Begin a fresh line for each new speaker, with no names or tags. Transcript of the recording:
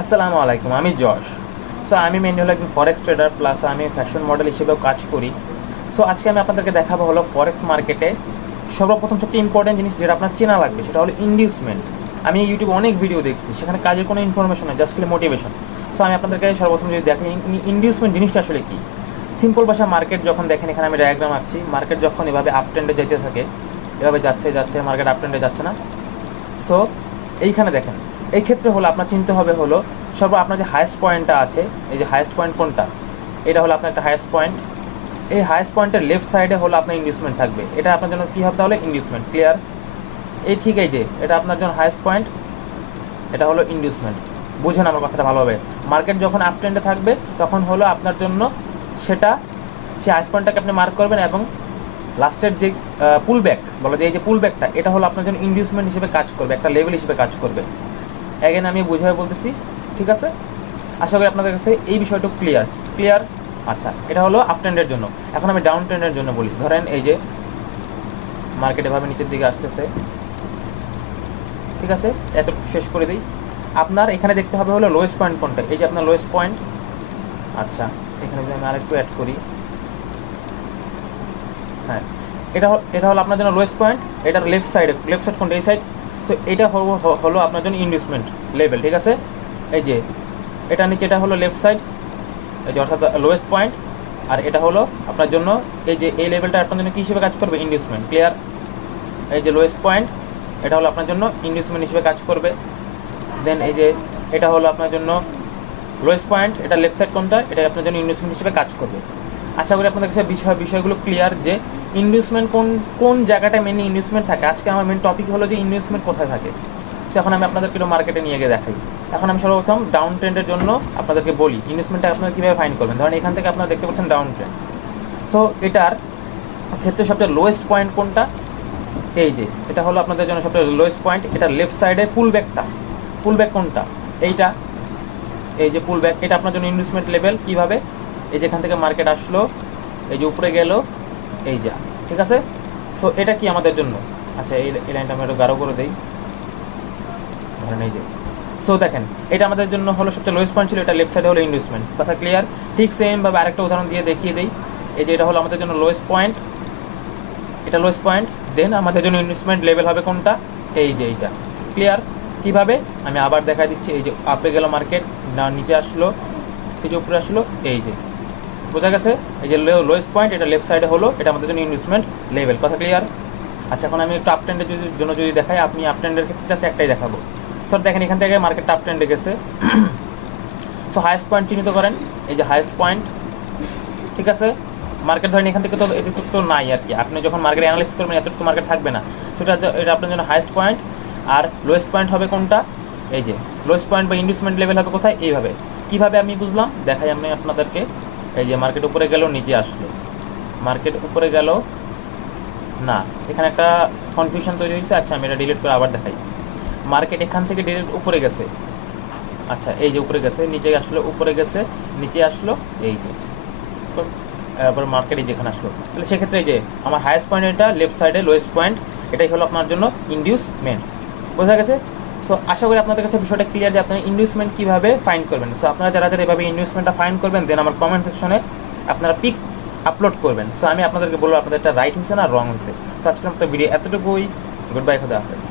আসসালামু আলাইকুম, আমি যশ সো আমি মেনলি হলো একজন ফরেক্স ট্রেডার প্লাস আমি ফ্যাশন মডেল হিসেবেও কাজ করি। সো আজকে আমি আপনাদেরকে দেখাবো হলো ফরেক্স মার্কেটে সর্বপ্রথম সবচেয়ে ইম্পর্টেন্ট জিনিস যেটা আপনার চেনা লাগবে, সেটা হলো ইন্ডিউসমেন্ট আমি ইউটিউবে অনেক ভিডিও দেখছি, সেখানে কাজের কোনো ইনফরমেশন নেই জাস্ট খালি মোটিভেশন সো আমি আপনাদেরকে সর্বপ্রথম যদি দেখেন ইন্ডিউসমেন্ট জিনিসটা আসলে কি? সিম্পল ভাষা মার্কেট যখন দেখেন, এখানে আমি ডায়াগ্রাম আঁকছি। মার্কেট যখন এভাবে আপ ট্রেন্ডে যেতে থাকে, এভাবে যাচ্ছে যাচ্ছে মার্কেট আপ ট্রেন্ডে যাচ্ছে না। সো এইখানে দেখেন। এই ক্ষেত্রে হলো আপনার চিনতে হবে হলো, সর্ব আপনার যে হায়েস্ট পয়েন্টটা আছে, এই যে হায়েস্ট পয়েন্ট কোনটা? এটা হলো আপনার একটা হায়েস্ট পয়েন্ট এই হায়েস্ট পয়েন্টের লেফট সাইডে হলো আপনার ইনডিউসমেন্ট থাকবে। এটা আপনার জন্য কী হবে তাহলে? ইনডিউসমেন্ট ক্লিয়ার এই ঠিক এই যে, এটা আপনার জন্য হায়েস্ট পয়েন্ট এটা হলো ইনডিউসমেন্ট বুঝেন আমার কথাটা ভালোভাবে। মার্কেট যখন আপ ট্রেন্ডে থাকবে, তখন হলো আপনার জন্য সেটা সেই হায়েস্ট পয়েন্টটাকে আপনি মার্ক করবেন এবং লাস্টের যে পুল ব্যাক বলা যায় এই যে পুল ব্যাকটা এটা হলো আপনার জন্য ইনডিউসমেন্ট হিসেবে কাজ করবে, একটা লেভেল হিসেবে কাজ করবে। অ্যাগেন আমি বুঝাই বলতেছি, ঠিক আছে? আশা করি আপনাদের কাছে এই বিষয়টা ক্লিয়ার ক্লিয়ার আচ্ছা এটা হলো আপ ট্রেন্ডের জন্য। এখন আমি ডাউন ট্রেন্ডের জন্য বলি। ধরেন এই যে মার্কেট এভাবে নিচের দিকে আসতেছে, ঠিক আছে? এত শেষ করে দিই। আপনার এখানে দেখতে হবে হলো লোয়েস্ট পয়েন্ট কোনটা? এই যে আপনার লোয়েস্ট পয়েন্ট আচ্ছা এখানে যদি আমি আরেকটু অ্যাড করি হ্যাঁ এটা এটা হলো আপনার জন্য লোয়েস্ট পয়েন্ট এটার লেফট সাইডে লেফট সাইড কোনটা? এই সাইড সো এটা হলো আপনার জন্য ইনভেস্টমেন্ট লেভেল ঠিক আছে? এই যে, এটা নিচে, এটা হলো লেফট সাইড এই যে অর্থাৎ লোয়েস্ট পয়েন্ট আর এটা হলো আপনার জন্য এই যে, এই লেভেলটা আপনার জন্য কী হিসেবে কাজ করবে? ইনভেস্টমেন্ট ক্লিয়ার এই যে লোয়েস্ট পয়েন্ট এটা হলো আপনার জন্য ইনভেস্টমেন্ট হিসেবে কাজ করবে। দেন এই যে, এটা হলো আপনার জন্য লোয়েস্ট পয়েন্ট এটা লেফট সাইড কোনটা? এটা আপনার জন্য ইনভেস্টমেন্ট হিসেবে কাজ করবে। আশা করি আপনাদের কাছে বিষয় বিষয়গুলো ক্লিয়ার যে ইনভেস্টমেন্ট কোন কোন জায়গাটায় মেন ইনভেস্টমেন্ট থাকে। আজকে আমার মেন টপিক হলো যে ইনভেস্টমেন্ট কোথায় থাকে। সো এখন আমি আপনাদেরকে মার্কেটে নিয়ে গিয়ে দেখাই। এখন আমি সর্বপ্রথম ডাউন ট্রেন্ডের জন্য আপনাদেরকে বলি ইনভেস্টমেন্টটা আপনারা কীভাবে ফাইন করবেন? ধরেন এখান থেকে আপনারা দেখতে পাচ্ছেন ডাউন ট্রেন্ড সো এটার ক্ষেত্রে সবচেয়ে লোয়েস্ট পয়েন্ট কোনটা? এই যে, এটা হলো আপনাদের জন্য সবচেয়ে লোয়েস্ট পয়েন্ট এটা লেফট সাইডে পুল ব্যাকটা পুল ব্যাক কোনটা? এইটা। এই যে পুল ব্যাক এটা আপনার জন্য ইনভেস্টমেন্ট লেভেল কীভাবে? এই যে এখান থেকে মার্কেট আসলো, এই যে উপরে গেল, এই যা, ঠিক আছে? সো এটা কি আমাদের জন্য? আচ্ছা এই এই লাইনটা আমি একটু গাঢ় করে দিই। ধরেন এই যে। সো দেখেন, এটা আমাদের জন্য হলো সবচেয়ে লোয়েস্ট পয়েন্ট ছিল, এটা লেফট সাইডে হলো ইনভেস্টমেন্ট কথা ক্লিয়ার ঠিক সেম ভাবে আরেকটা উদাহরণ দিয়ে দেখিয়ে দিই। এই যে এটা হলো আমাদের জন্য লোয়েস্ট পয়েন্ট এটা লোয়েস্ট পয়েন্ট দেন আমাদের জন্য ইনভেস্টমেন্ট লেভেল হবে কোনটা? এই যে এইটা। ক্লিয়ার কীভাবে? আমি আবার দেখা দিচ্ছি, এই যে আপে গেল মার্কেট না, নিচে আসলো, এই যে উপরে আসলো, এই যে। বোঝা গেছে? এই যে লোয়েস্ট পয়েন্ট এটা লেফট সাইডে হলো, এটা আমাদের জন্য ইনভেস্টমেন্ট লেভেল কথা ক্লিয়ার আচ্ছা এখন আমি একটু আপ ট্রেন্ডের জন্য যদি দেখাই, আপনি আপ ট্রেন্ডের ক্ষেত্রে জাস্ট একটাই দেখাবো। স্যার দেখেন, এখান থেকে মার্কেট আপ ট্রেন্ডে গেছে। সো হায়েস্ট পয়েন্ট চিহ্নিত করেন। এই যে হায়েস্ট পয়েন্ট ঠিক আছে? মার্কেট ধরেন, এখান থেকে তো এতটুকু তো নাই আর কি। আপনি যখন মার্কেট অ্যানালাইসিস করবেন, এতটুকু মার্কেট থাকবে না। সেটা এটা আপনার জন্য হায়েস্ট পয়েন্ট আর লোয়েস্ট পয়েন্ট হবে কোনটা? এই যে লোয়েস্ট পয়েন্ট বা ইনভেস্টমেন্ট লেভেল হবে কোথায়? এইভাবে। কীভাবে আমি বুঝলাম? দেখাই আমি আপনাদেরকে। এই যে মার্কেট উপরে গেল, নিচে আসলো। মার্কেট উপরে গেল, না, এখানে একটা কনফিউশন তৈরি হয়েছে। আচ্ছা আমি এটা ডিলিট করে আবার দেখাই। মার্কেট এখান থেকে ডিরেক্ট উপরে গেছে। আচ্ছা এই যে উপরে গেছে, নিচে আসলো, উপরে গেছে, নিচে আসলো, এই যে। তারপর মার্কেটে যেখানে আসলো। তাহলে সেক্ষেত্রে এই যে, আমার হায়েস্ট পয়েন্ট এটা লেফট সাইডে লোয়েস্ট পয়েন্ট এটাই হলো আপনার জন্য ইন্ডিউসমেন্ট বোঝা গেছে? সো আশা করি আপনাদের কাছে বিষয়টা ক্লিয়ার যে আপনারা ইনভেস্টমেন্ট কীভাবে ফাইন করবেন। সো আপনারা যারা যারা এভাবে ইনভেস্টমেন্টটা ফাইন করবেন দেন আমার কমেন্ট সেকশনে আপনারা পিক আপলোড করবেন। সো আমি আপনাদেরকে বলব, আপনাদের এটা রাইট হয়েছে না রং হয়েছে সো আজকের মতো ভিডিও এতটুকুই। গুড বাই খুদা হাফেজ।